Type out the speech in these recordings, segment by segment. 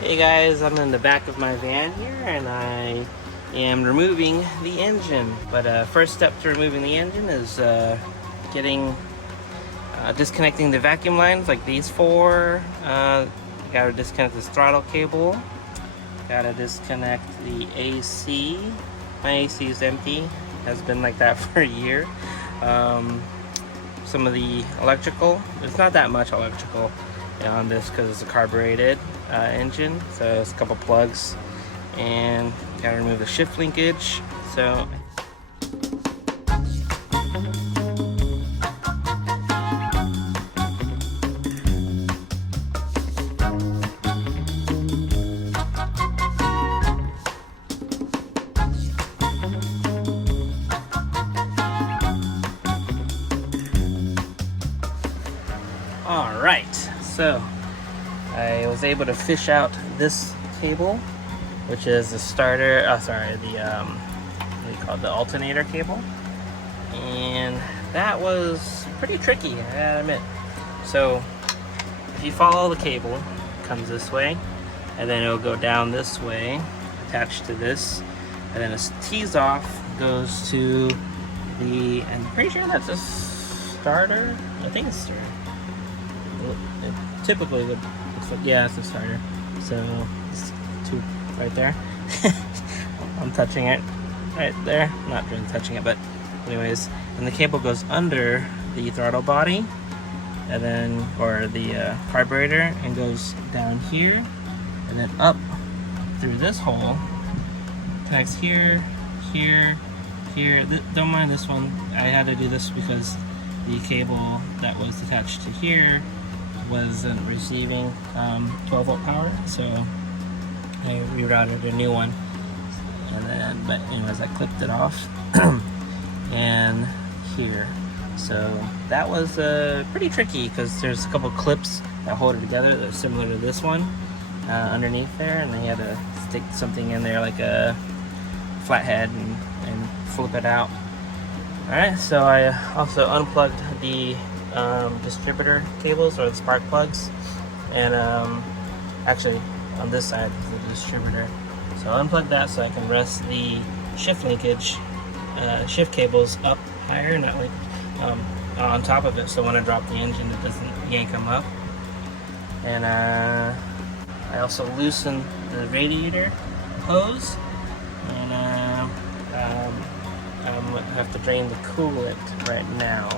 Hey guys, I'm in the back of my van here and I am removing the engine. But first step to removing the engine is disconnecting the vacuum lines like these four. Gotta disconnect this throttle cable. Gotta disconnect the AC. My AC is empty. Has been like that for a year. Some of the electrical, there's not that much electrical on this because it's a carbureted engine, so it's a couple plugs, and gotta remove the shift linkage. So all right, so I was able to fish out this cable, which is the starter, what do you call it, the alternator cable, and that was pretty tricky, I gotta admit. So if you follow the cable, it comes this way, and then it'll go down this way, attached to this, and then it tees off, goes to the, and I'm pretty sure that's a starter, I think it's starter. It typically would, yeah, it's a starter. So it's two right there. I'm touching it right there. Not really touching it, but anyways. And the cable goes under the throttle body, and then, or the carburetor, and goes down here, and then up through this hole. Connects here, here, here. Don't mind this one. I had to do this because the cable that was attached to here wasn't receiving 12 volt power, so I rerouted a new one, and then, but anyways, I clipped it off and here. So that was pretty tricky because there's a couple clips that hold it together that are similar to this one underneath there, and they had to stick something in there like a flathead and flip it out. Alright, so I also unplugged the distributor cables, or the spark plugs, and actually on this side is the distributor. So I'll unplug that so I can rest the shift linkage, shift cables up higher, not like on top of it, so when I drop the engine it doesn't yank them up. And I also loosened the radiator hose, and I'm gonna have to drain the coolant right now.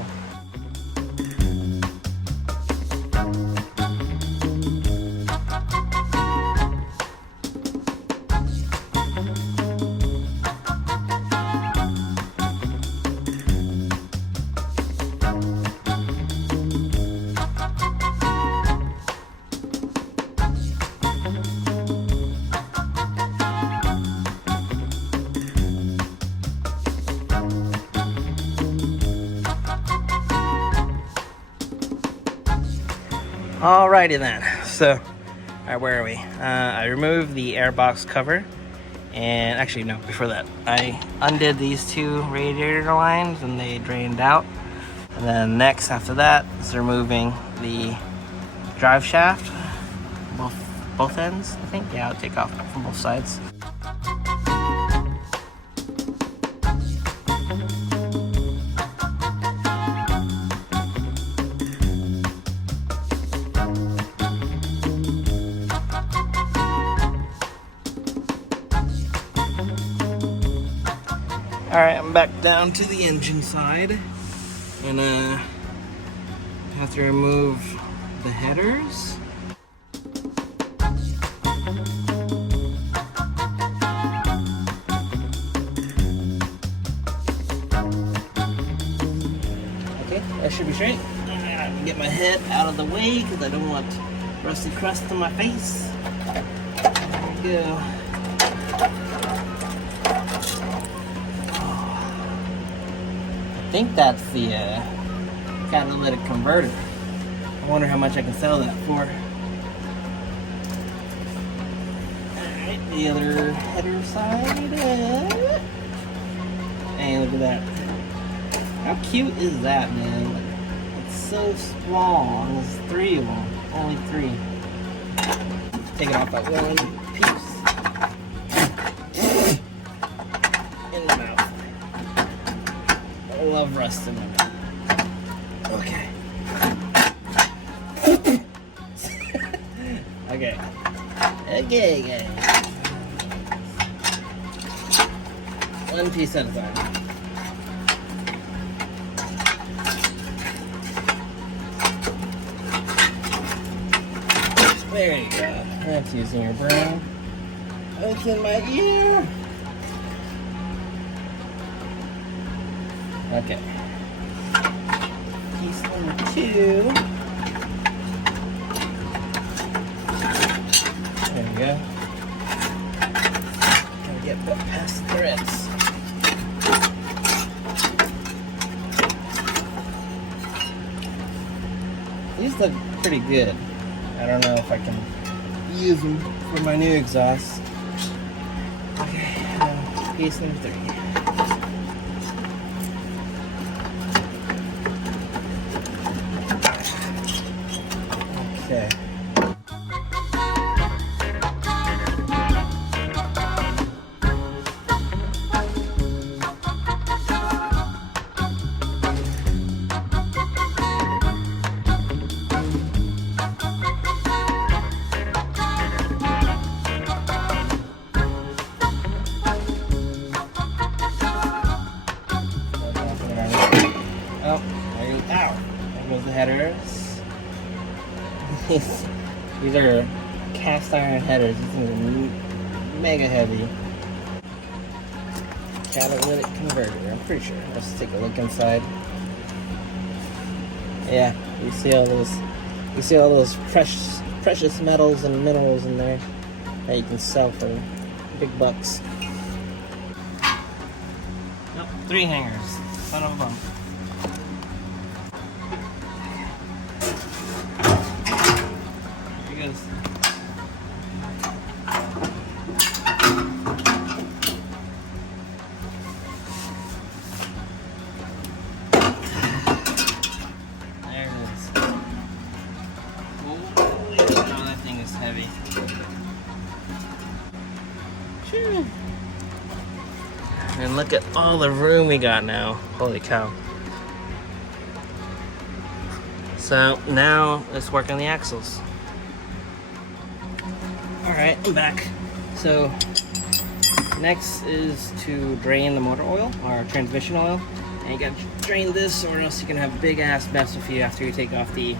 Alrighty then, so where are we? I removed the airbox cover, and actually no, before that, I undid these two radiator lines and they drained out. And then next after that is removing the drive shaft, both ends, I think. Yeah, I'll take off from both sides. Alright, I'm back down to the engine side, and I have to remove the headers. Okay, that should be straight. I can get my head out of the way because I don't want rusty crust on my face. There we go. I think that's the catalytic converter. I wonder how much I can sell that for. Alright, the other header side. And look at that. How cute is that, man? It's so small. There's 3 of them. Only 3. taking off that one piece. In the mouth. I love rust in my mouth. Okay. Okay. Okay. One piece at a time. There you go. That's using your brain. That's in my ear. Okay. Piece number 2. There you go. Gotta get past the threads. These look pretty good. I don't know if I can use them for my new exhaust. Okay, piece number 3. Okay. Oh, there goes the headers. These are cast iron headers. These things are mega heavy. Catalytic converter, I'm pretty sure. Let's take a look inside. Yeah, you see all those precious metals and minerals in there that you can sell for big bucks. Nope, 3 hangers. Son of a bum. Here he goes. There it is. Holy cow, that thing is heavy. Sure. And look at all the room we got now. Holy cow. So now let's work on the axles. Alright, I'm back. So next is to drain the motor oil or transmission oil. And you gotta drain this or else you can have a big ass mess with you after you take off the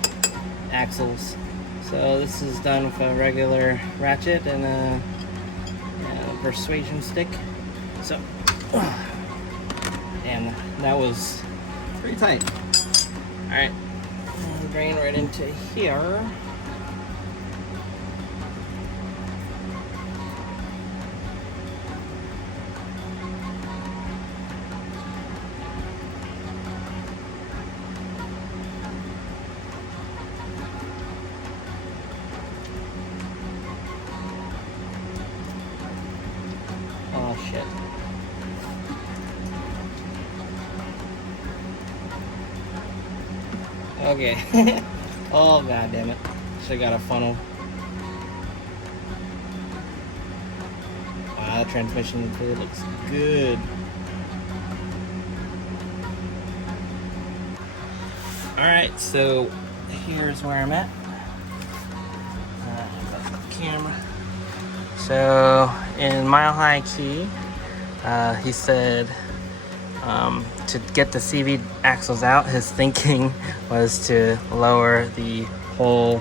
axles. So this is done with a regular ratchet and a persuasion stick. So, and that was pretty tight. Alright, drain right into here. Oh shit. Okay. Oh god damn it. Should've got a funnel. Wow, that transmission fluid looks good. Alright, so here's where I'm at. Camera. So in Mile High Key, he said to get the CV axles out, his thinking was to lower the whole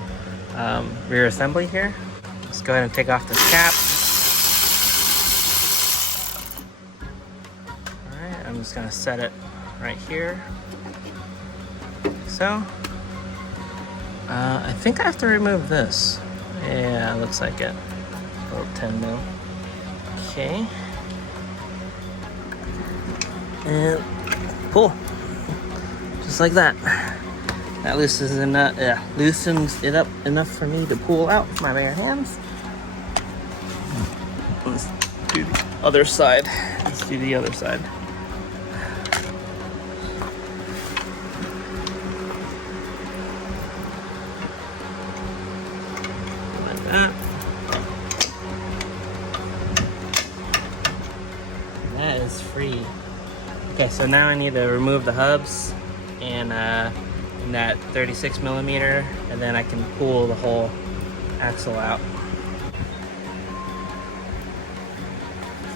rear assembly here. Let's go ahead and take off this cap. Alright, I'm just gonna set it right here. So, I think I have to remove this. Yeah, looks like it. A little 10 mil. Okay. And pull. Just like that. That loosens it up enough for me to pull out with my bare hands. Let's do the other side. Like that. free. Okay, so now I need to remove the hubs and that 36 millimeter, and then I can pull the whole axle out.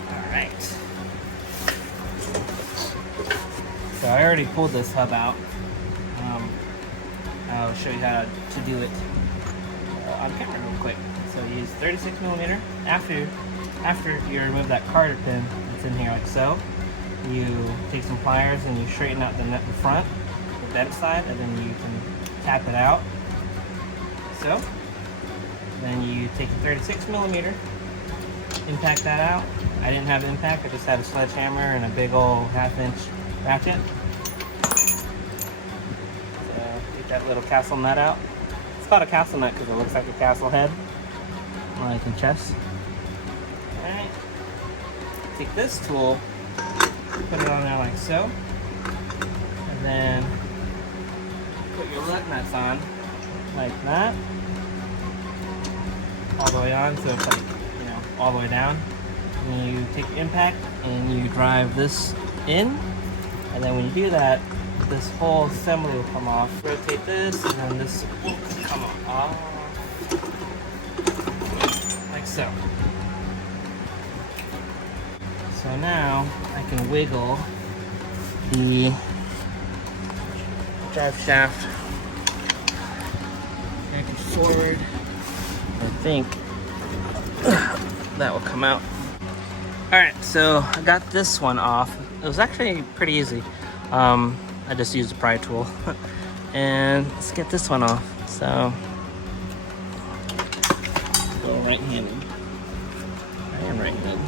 All right. So I already pulled this hub out. I'll show you how to do it on camera real quick. So use 36 millimeter. After you remove that carter pin that's in here like so, you take some pliers and you straighten out the front, the bent side, and then you can tap it out. So then you take the 36 millimeter, impact that out. I didn't have impact, I just had a sledgehammer and a big old 1/2 inch ratchet. So get that little castle nut out. It's called a castle nut because it looks like a castle head, like in chess. Alright, take this tool, put it on there like so, and then put your lug nuts on like that, all the way on, so it's like, you know, all the way down. And then you take the impact and you drive this in, and then when you do that, this whole assembly will come off. Rotate this, and then this will come off like so. So now I can wiggle the drive shaft back and forward. I think that will come out. Alright, so I got this one off. It was actually pretty easy. I just used a pry tool. And let's get this one off. So, go right-handed. I am right-handed.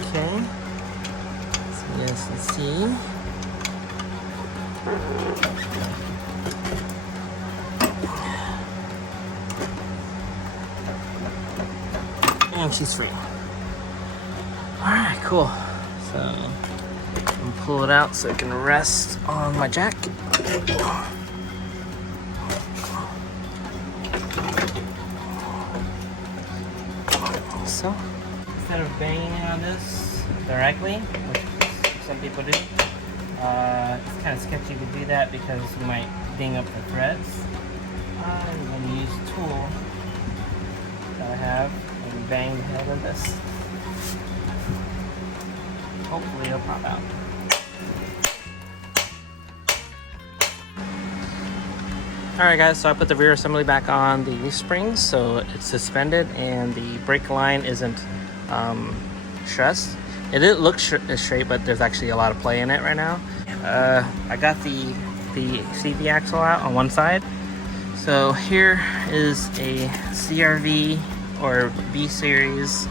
Okay, so you guys can see. And she's free. Alright, cool. So, I'm gonna pull it out so it can rest on my jack. So, instead of banging on this directly, which some people do, it's kind of sketchy to do that because you might ding up the threads. I'm going to use a tool that I have and bang the head of this. Hopefully it'll pop out. Alright guys, so I put the rear assembly back on the leaf springs so it's suspended and the brake line isn't stressed. It didn't look straight, but there's actually a lot of play in it right now. I got the CV axle out on one side. So here is a CRV or B series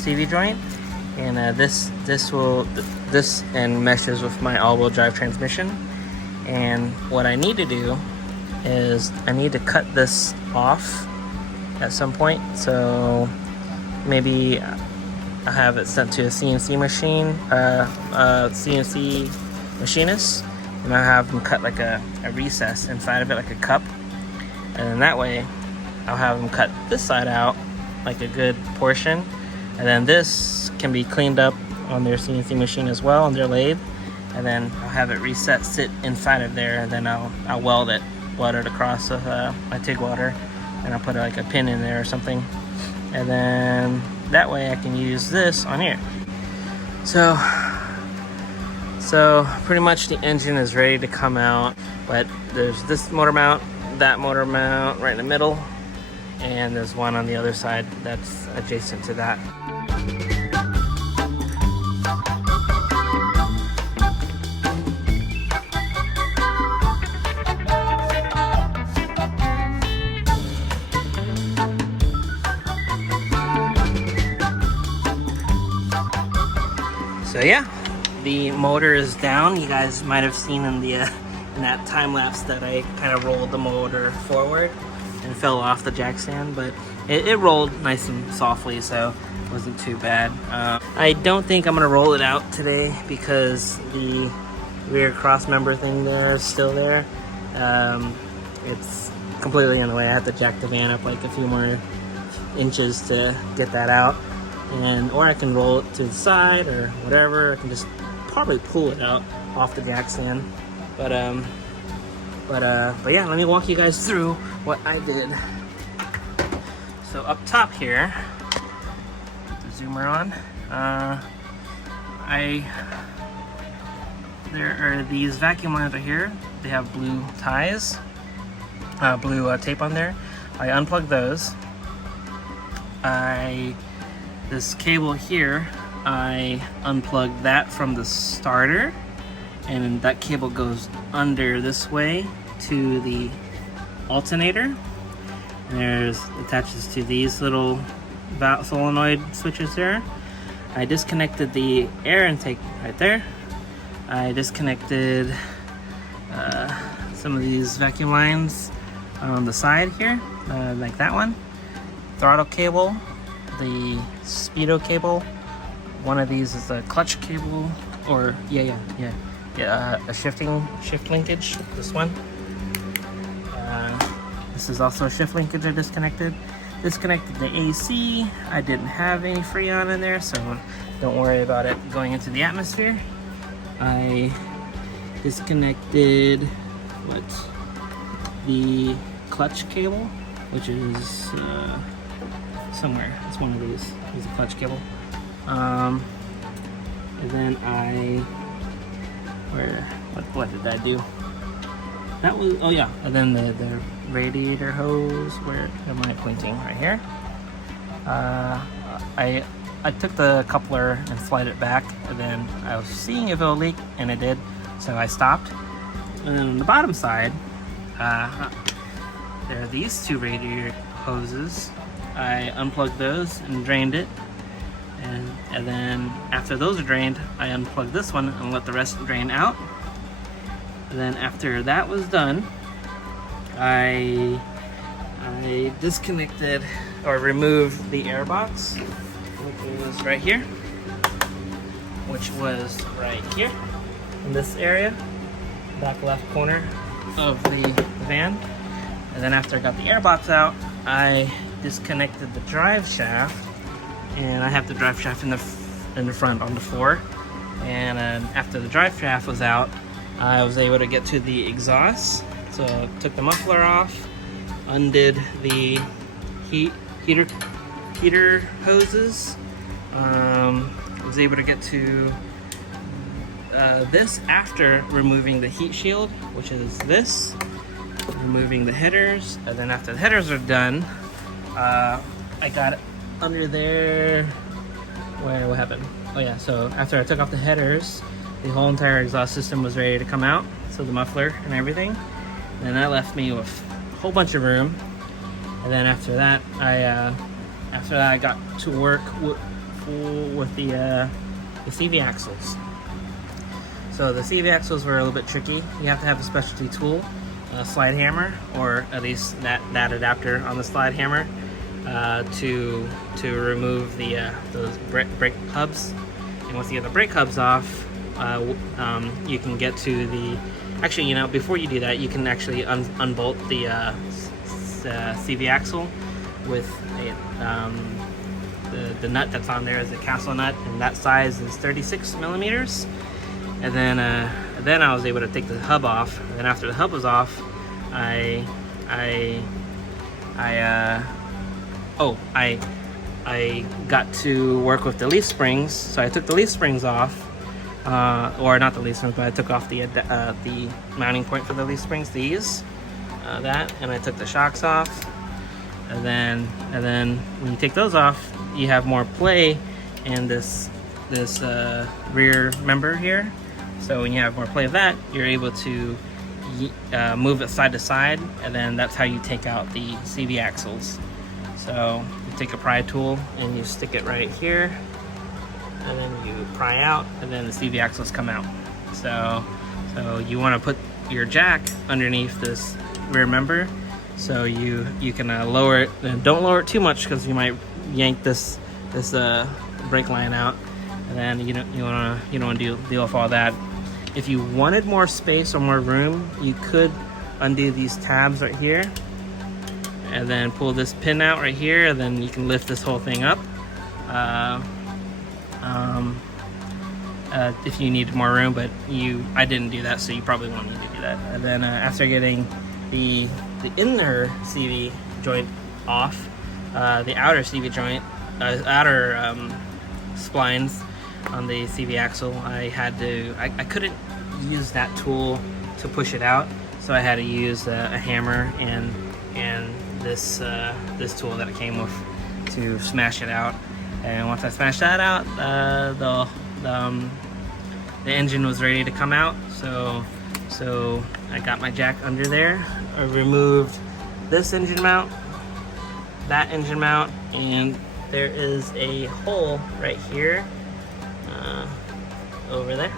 CV joint, and this end meshes with my all-wheel drive transmission. And what I need to do is I need to cut this off at some point. So maybe I have it sent to a CNC machine, CNC machinist, and I have them cut like a recess inside of it, like a cup. And then that way, I'll have them cut this side out, like a good portion. And then this can be cleaned up on their CNC machine as well, on their lathe. And then I'll have it reset, sit inside of there, and then I'll weld it across with my TIG welder, and I'll put like a pin in there or something. And then that way I can use this on here. So pretty much the engine is ready to come out, but there's this motor mount, that motor mount right in the middle, and there's one on the other side that's adjacent to that. So yeah, the motor is down. You guys might have seen in the in that time lapse that I kind of rolled the motor forward and fell off the jack stand, but it rolled nice and softly, so it wasn't too bad. I don't think I'm gonna roll it out today because the rear cross member thing there is still there. It's completely in the way. I had to jack the van up like a few more inches to get that out, or I can roll it to the side or whatever. I can just probably pull it out off the jack stand. But yeah, let me walk you guys through what I did. So up top here, put the zoomer on. There are these vacuum lines right here. They have blue ties, blue tape on there. I unplugged those. This cable here, I unplugged that from the starter, and that cable goes under this way to the alternator. And there's attaches to these little solenoid switches there. I disconnected the air intake right there. I disconnected some of these vacuum lines on the side here, like that one. Throttle cable, the speedo cable. One of these is a clutch cable, or a shift linkage. This one. This is also a shift linkage I disconnected. Disconnected the AC. I didn't have any Freon in there, so don't worry about it going into the atmosphere. I disconnected the clutch cable, which is somewhere. It's one of these. It's a clutch cable. And then what did I do? That was, oh yeah, and then the radiator hose, where am I pointing? Right here. I took the coupler and slid it back, and then I was seeing if it'll leak, and it did, so I stopped. And then on the bottom side, there are these two radiator hoses. I unplugged those and drained it, and then after those are drained, I unplugged this one and let the rest drain out. And then after that was done, I disconnected or removed the air box, which was right here, in this area, back left corner of the van. And then after I got the air box out, I disconnected the drive shaft, and I have the drive shaft in the front on the floor. And after the drive shaft was out, I was able to get to the exhaust. So I took the muffler off, undid the heater hoses. Was able to get to this after removing the heat shield, which is this. Removing the headers, and then after the headers are done, I got under there. What happened? Oh yeah, so after I took off the headers, the whole entire exhaust system was ready to come out, so the muffler and everything. And that left me with a whole bunch of room. And then after that, I got to work with the CV axles. So the CV axles were a little bit tricky. You have to have a specialty tool, a slide hammer, or at least that adapter on the slide hammer, to remove those brake hubs. And once you get the brake hubs off, you can get to the. Actually, before you do that, you can actually unbolt the CV axle with the nut that's on there is a castle nut, and that size is 36 millimeters. And then I was able to take the hub off. And then after the hub was off, I got to work with the leaf springs. So I took the leaf springs off, or not the leaf springs, but I took off the mounting point for the leaf springs. And I took the shocks off. And then when you take those off, you have more play in this rear member here. So when you have more play of that, you're able to move it side to side, and then that's how you take out the CV axles. So you take a pry tool and you stick it right here, and then you pry out, and then the CV axles come out. So you want to put your jack underneath this rear member, so you can lower it. And don't lower it too much, because you might yank this brake line out, and then you don't want to deal with all that. If you wanted more space or more room, you could undo these tabs right here, and then pull this pin out right here, and then you can lift this whole thing up. If you need more room, but I didn't do that, so you probably won't need to do that. And then after getting the inner CV joint off, the outer CV joint, outer splines on the CV axle, I couldn't use that tool to push it out, so I had to use a hammer and this tool that it came with to smash it out. And once I smashed that out, the engine was ready to come out. So I got my jack under there. I removed this engine mount, that engine mount, and there is a hole right here, over there,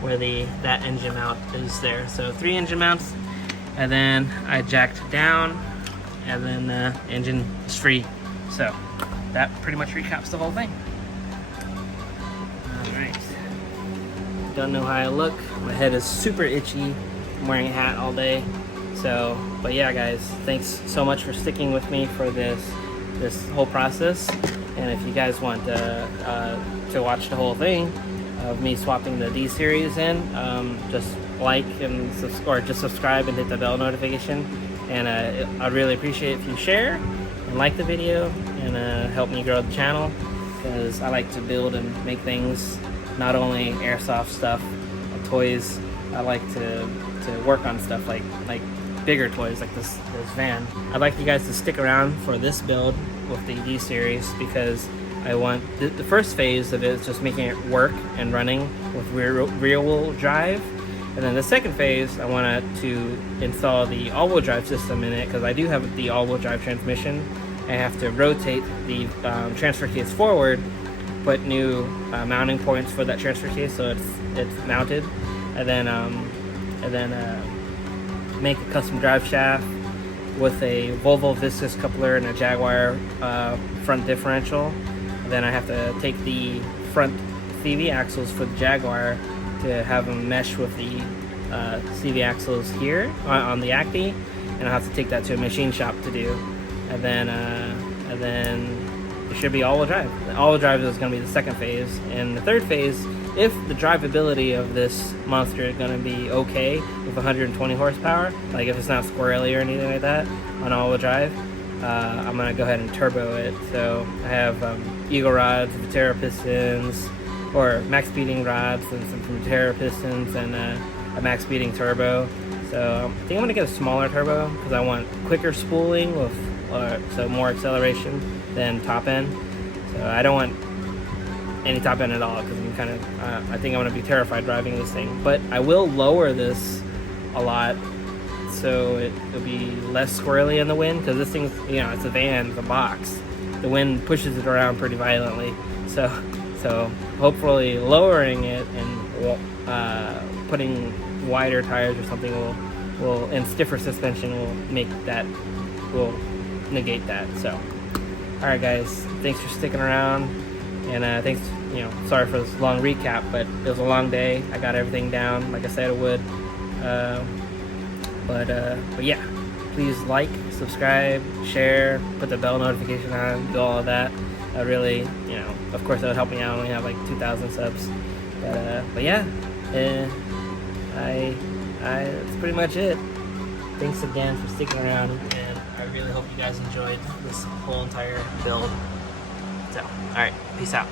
where that engine mount is there. So 3 engine mounts, and then I jacked down, and then the engine is free. So that pretty much recaps the whole thing. Alright. Don't know how I look. My head is super itchy. I'm wearing a hat all day. So, but yeah guys, thanks so much for sticking with me for this whole process. And if you guys want to watch the whole thing of me swapping the D series in, just like and just subscribe and hit the bell notification. And I'd really appreciate if you share and like the video and help me grow the channel, because I like to build and make things, not only airsoft stuff, toys. I like to work on stuff like bigger toys like this van. I'd like you guys to stick around for this build with the D series, because I want the first phase of it is just making it work and running with rear wheel drive, and then the second phase I want to install the all-wheel drive system in it, because I do have the all-wheel drive transmission. I have to rotate the transfer case forward, put new mounting points for that transfer case so it's mounted, and then make a custom drive shaft with a Volvo viscous coupler and a Jaguar front differential. And then I have to take the front CV axles for the Jaguar to have them mesh with the CV axles here on the Acty, and I'll have to take that to a machine shop to do. And then it should be all-wheel drive. The all-wheel drive is going to be the second phase, and the third phase, if the drivability of this monster is going to be okay with 120 horsepower, like if it's not squirrely or anything like that on all-wheel drive, I'm going to go ahead and turbo it. So I have Eagle rods, Viterra pistons, or max speeding rods, and some Viterra pistons, and a max speeding turbo. So I think I'm going to get a smaller turbo because I want quicker spooling with so more acceleration than top end. So I don't want any top end at all, because I'm kind of I think I'm going to be terrified driving this thing. But I will lower this a lot so it'll be less squirrely in the wind, because this thing's, it's a van, it's a box. The wind pushes it around pretty violently. So hopefully lowering it and putting wider tires or something and stiffer suspension will negate that. So alright guys, thanks for sticking around, and thanks, sorry for this long recap, but it was a long day. I got everything down like I said I would. But yeah, please like, subscribe, share, put the bell notification on, do all of that. I really, of course that would help me out. I only have like 2,000 subs, but yeah, that's pretty much it. Thanks again for sticking around, and I really hope you guys enjoyed this whole entire build. So, alright, peace out.